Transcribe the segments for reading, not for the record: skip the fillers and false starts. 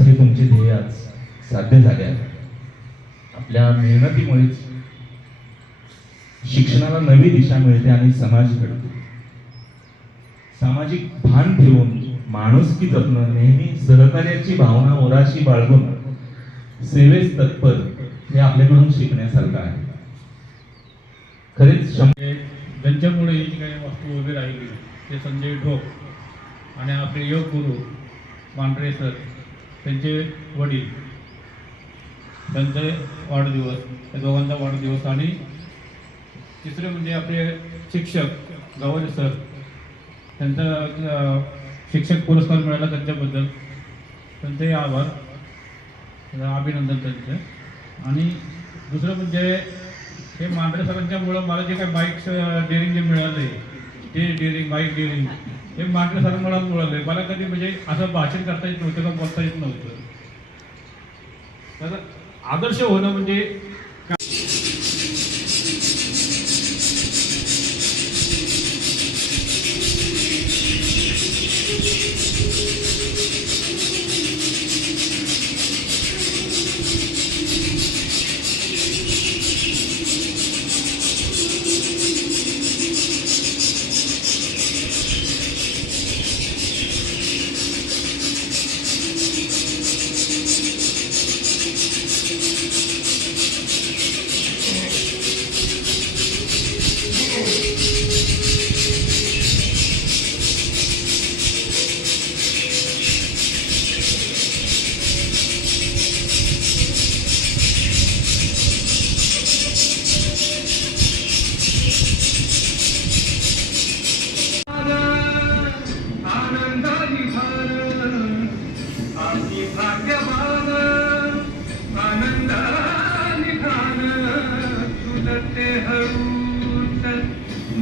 हे तुमचे ध्येय आज साध्य झाले आहे. आपल्या मेहनतीमुळेच शिक्षणाला नवी दिशा मिळते आणि समाज घडतो. सामाजिक भान ठेवून माणुसकी जपणं, नेहमी सहकार्याची भावना ओराशी बाळगून सेवेस तत्पर हे आपल्याकडून शिकण्यासारखं आहे. खरेच ज्यांच्यामुळे ही काही वस्तू उभी राहिली ते संजय ढोक आणि आपले योग गुरु मांढरे सर, त्यांचे वडील, त्यांचे वाढदिवस, त्या दोघांचा वाढदिवस. आणि तिसरे म्हणजे आपले शिक्षक गवारे सर, त्यांचा शिक्षक पुरस्कार मिळाला त्यांच्याबद्दल त्यांचे आभार, अभिनंदन त्यांचं. आणि दुसरं म्हणजे हे मांढरे सरांच्यामुळं मला जे काही बाईक डेअरिंग जे मिळालं आहे, ते डेअरिंग, बाईक डेअरिंग, हे मांढरे सरांमुळे मिळालं आहे. मला कधी म्हणजे असं भाषण करता येत नव्हतं का बोलता येत नव्हतं. तर आदर्श होणं म्हणजे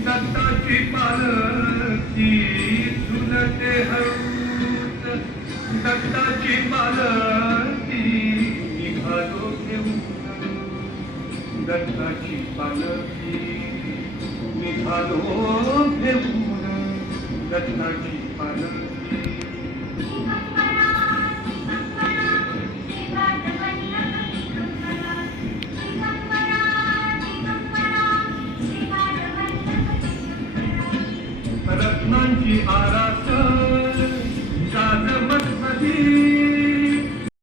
दत्ताची पालखी झुलते हळूच, दत्ताची पालखी निघालो घेऊन, दत्ताची पालखी निघालो घेऊन, दत्ताची पालखी. रत्नांची आरास